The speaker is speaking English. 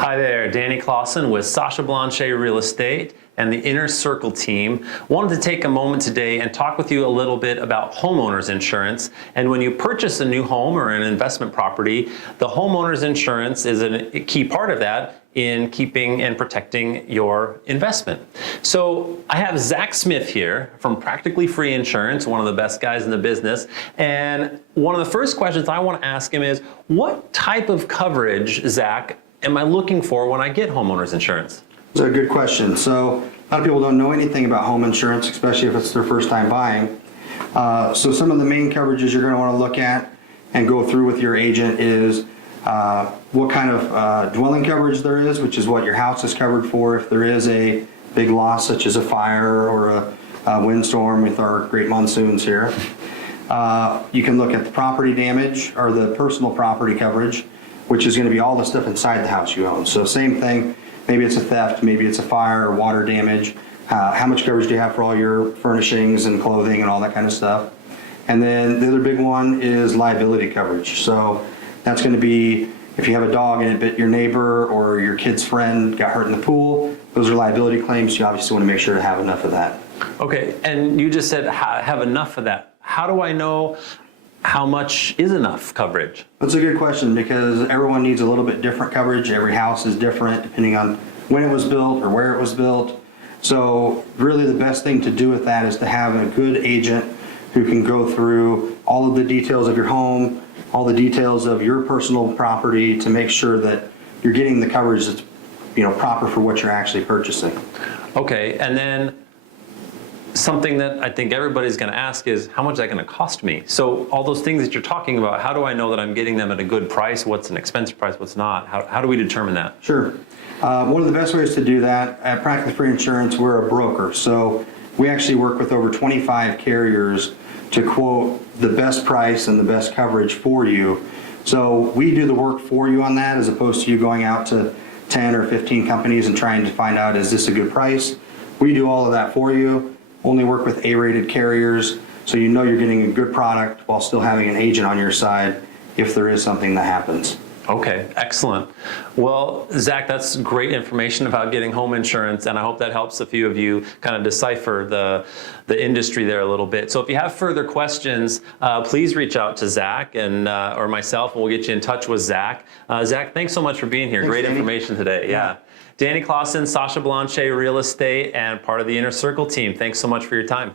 Hi there, Danny Clausen with Sasha Blanchet Real Estate and the Inner Circle team. Wanted to take a moment today and talk with you a little bit about homeowners insurance. And when you purchase a new home or an investment property, the homeowners insurance is a key part of that in keeping and protecting your investment. So I have Zach Smith here from Practically Free Insurance, one of the best guys in the business. And one of the first questions I want to ask him is, what type of coverage, Zach, am I looking for when I get homeowners insurance? That's a good question. So a lot of people don't know anything about home insurance, especially if it's their first time buying. So some of the main coverages you're going to want to look at and go through with your agent is what kind of dwelling coverage there is, which is what your house is covered for if there is a big loss such as a fire or a windstorm with our great monsoons here. You can look at the property damage or the personal property coverage, which is going to be all the stuff inside the house you own. So same thing, maybe it's a theft, maybe it's a fire or water damage. How much coverage do you have for all your furnishings and clothing and all that kind of stuff? And then the other big one is liability coverage. So that's going to be if you have a dog and it bit your neighbor or your kid's friend got hurt in the pool, those are liability claims. You obviously want to make sure to have enough of that. Okay, and you just said have enough of that. How do I know how much is enough coverage? That's a good question because everyone needs a little bit different coverage. Every house is different depending on when it was built or where it was built. So really the best thing to do with that is to have a good agent who can go through all of the details of your home, all the details of your personal property to make sure that you're getting the coverage that's proper for what you're actually purchasing. Okay, and then something that I think everybody's going to ask is, how much is that going to cost me? So all those things that you're talking about, how do I know that I'm getting them at a good price? What's an expensive price? What's not? How do we determine that? Sure. One of the best ways to do that, at Practically Free Insurance, we're a broker. So we actually work with over 25 carriers to quote the best price and the best coverage for you. So we do the work for you on that as opposed to you going out to 10 or 15 companies and trying to find out, is this a good price? We do all of that for you. Only work with A-rated carriers, so you know you're getting a good product while still having an agent on your side if there is something that happens. Okay, excellent. Well, Zach, that's great information about getting home insurance, and I hope that helps a few of you kind of decipher the industry there a little bit. So if you have further questions, please reach out to Zach and or myself, and we'll get you in touch with Zach. Zach, thanks so much for being here. Thanks, great Danny. Information today. Yeah. Danny Clausen, Sasha Blanchet Real Estate, and part of the Inner Circle team. Thanks so much for your time.